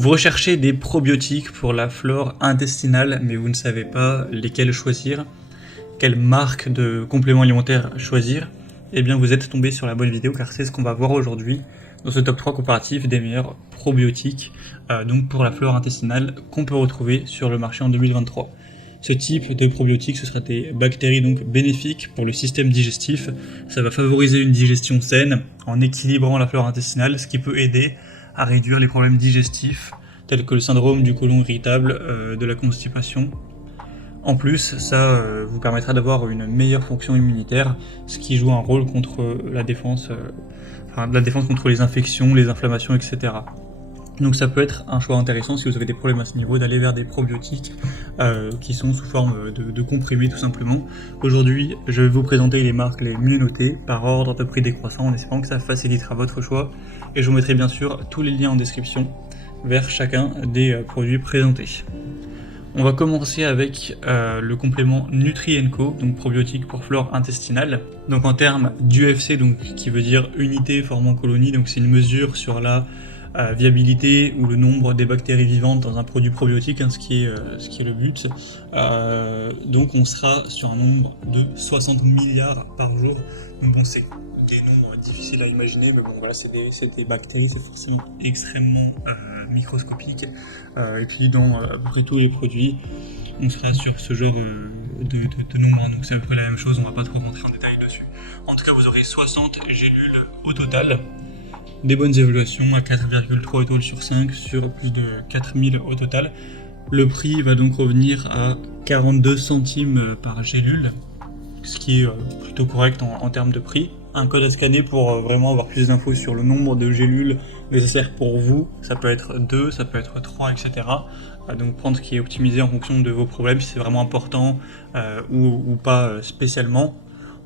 Vous recherchez des probiotiques pour la flore intestinale, mais vous ne savez pas lesquels choisir, quelle marque de complément alimentaire choisir. Eh bien, vous êtes tombé sur la bonne vidéo car c'est ce qu'on va voir aujourd'hui dans ce top 3 comparatif des meilleurs probiotiques donc pour la flore intestinale qu'on peut retrouver sur le marché en 2023. Ce type de probiotiques, ce sera des bactéries donc bénéfiques pour le système digestif. Ça va favoriser une digestion saine en équilibrant la flore intestinale, ce qui peut aider à réduire les problèmes digestifs tels que le syndrome du côlon irritable, de la constipation. En plus, ça vous permettra d'avoir une meilleure fonction immunitaire, ce qui joue un rôle contre la défense contre les infections, les inflammations, etc. Donc ça peut être un choix intéressant si vous avez des problèmes à ce niveau d'aller vers des probiotiques qui sont sous forme de comprimés tout simplement. Aujourd'hui, je vais vous présenter les marques les mieux notées par ordre de prix décroissant en espérant que ça facilitera votre choix. Et je vous mettrai bien sûr tous les liens en description vers chacun des produits présentés. On va commencer avec le complément Nutri & Co, donc probiotique pour flore intestinale. Donc en termes d'UFC, donc qui veut dire unité formant colonie, donc c'est une mesure sur la viabilité ou le nombre des bactéries vivantes dans un produit probiotique, ce qui est le but. Donc on sera sur un nombre de 60 milliards par jour. Donc bon, c'est des nombres difficiles à imaginer, mais bon voilà, c'est des bactéries, c'est forcément extrêmement microscopique. Et puis dans à peu près tous les produits, on sera sur ce genre de nombre, donc c'est à peu près la même chose, on va pas trop rentrer en détail dessus. En tout cas, vous aurez 60 gélules au total. Des bonnes évaluations à 4,3 étoiles sur 5 sur plus de 4000 au total. Le prix va donc revenir à 42 centimes par gélule, ce qui est plutôt correct en termes de prix. Un code à scanner pour vraiment avoir plus d'infos sur le nombre de gélules nécessaires pour vous. Ça peut être 2, ça peut être 3, etc. Donc prendre ce qui est optimisé en fonction de vos problèmes, si c'est vraiment important ou pas spécialement.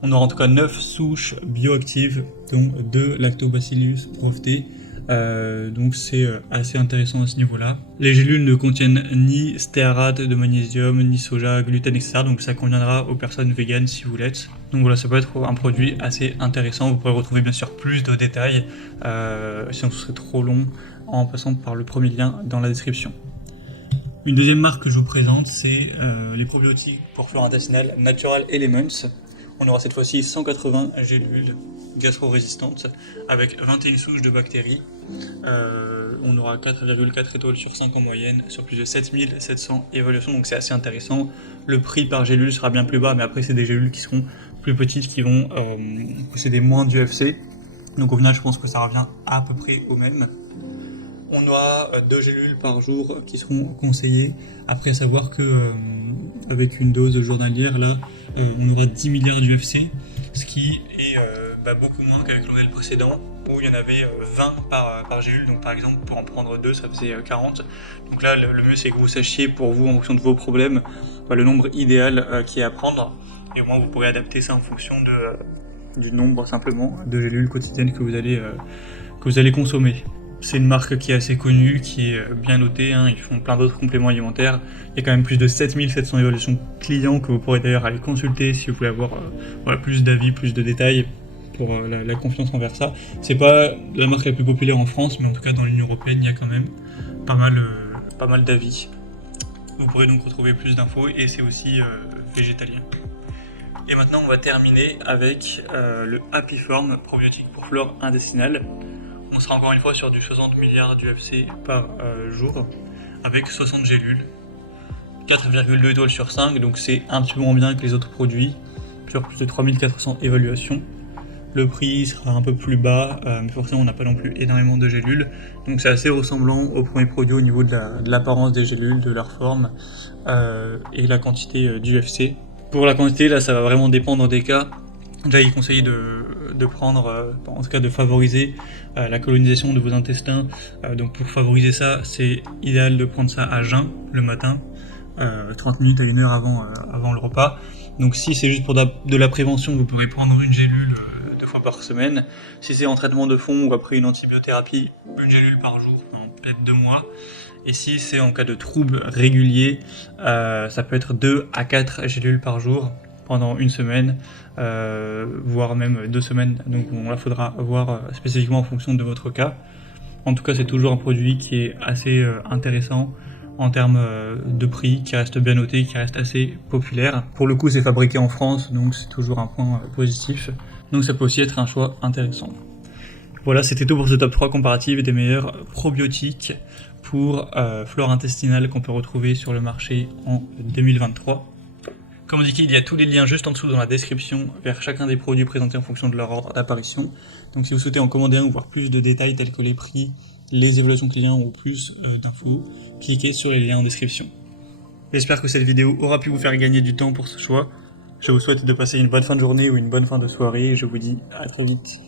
On aura en tout cas 9 souches bioactives, dont 2 Lactobacillus brevetés. Donc c'est assez intéressant à ce niveau-là. Les gélules ne contiennent ni stéarate de magnésium, ni soja, gluten, etc. Donc ça conviendra aux personnes véganes si vous l'êtes. Donc voilà, ça peut être un produit assez intéressant. Vous pourrez retrouver bien sûr plus de détails, sinon ce serait trop long, en passant par le premier lien dans la description. Une deuxième marque que je vous présente, c'est les probiotiques pour flore intestinale Natural Elements. On aura cette fois-ci 180 gélules gastro-résistantes avec 21 souches de bactéries. On aura 4,4 étoiles sur 5 en moyenne sur plus de 7700 évaluations, donc c'est assez intéressant. Le prix par gélule sera bien plus bas, mais après c'est des gélules qui seront plus petites, qui vont posséder moins d'UFC. Donc au final, je pense que ça revient à peu près au même. On aura 2 gélules par jour qui seront conseillées. Après, à savoir que avec une dose journalière, là, on aura 10 milliards d'UFC, ce qui est beaucoup moins qu'avec le modèle précédent, où il y en avait 20 par gélule. Donc par exemple, pour en prendre 2, ça faisait 40. Donc là, le mieux, c'est que vous sachiez pour vous, en fonction de vos problèmes, le nombre idéal qui est à prendre. Et au moins, vous pourrez adapter ça en fonction du nombre, simplement, de gélules quotidiennes que vous allez consommer. C'est une marque qui est assez connue, qui est bien notée, ils font plein d'autres compléments alimentaires. Il y a quand même plus de 7700 évaluations clients que vous pourrez d'ailleurs aller consulter si vous voulez avoir plus d'avis, plus de détails pour la confiance envers ça. C'est pas la marque la plus populaire en France, mais en tout cas dans l'Union Européenne, il y a quand même pas mal d'avis. Vous pourrez donc retrouver plus d'infos et c'est aussi végétalien. Et maintenant on va terminer avec le Happy Form probiotique pour flore intestinale. On sera encore une fois sur du 60 milliards d'UFC par jour, avec 60 gélules, 4,2 étoiles sur 5, donc c'est un petit peu moins bien que les autres produits, sur plus de 3400 évaluations. Le prix sera un peu plus bas, mais forcément on n'a pas non plus énormément de gélules, donc c'est assez ressemblant aux premiers produits au niveau de l'apparence des gélules, de leur forme et la quantité d'UFC. Pour la quantité, là ça va vraiment dépendre des cas. Déjà, il est conseillé de prendre, en tout cas de favoriser la colonisation de vos intestins. Donc pour favoriser ça, c'est idéal de prendre ça à jeun le matin, 30 minutes à 1 heure avant le repas. Donc si c'est juste pour de la prévention, vous pourrez prendre une gélule 2 fois par semaine. Si c'est en traitement de fond ou après une antibiothérapie, une gélule par jour pendant peut-être 2 mois. Et si c'est en cas de troubles réguliers, ça peut être 2 à 4 gélules par jour pendant 1 semaine, voire même 2 semaines. Donc là, faudra voir spécifiquement en fonction de votre cas. En tout cas, c'est toujours un produit qui est assez intéressant en termes de prix, qui reste bien noté, qui reste assez populaire. Pour le coup, c'est fabriqué en France, donc c'est toujours un point positif. Donc ça peut aussi être un choix intéressant. Voilà, c'était tout pour ce top 3 comparatif des meilleurs probiotiques pour flore intestinale qu'on peut retrouver sur le marché en 2023. Comme indiqué, il y a tous les liens juste en dessous dans la description vers chacun des produits présentés en fonction de leur ordre d'apparition. Donc si vous souhaitez en commander un ou voir plus de détails tels que les prix, les évaluations clients ou plus d'infos, cliquez sur les liens en description. J'espère que cette vidéo aura pu vous faire gagner du temps pour ce choix. Je vous souhaite de passer une bonne fin de journée ou une bonne fin de soirée et je vous dis à très vite.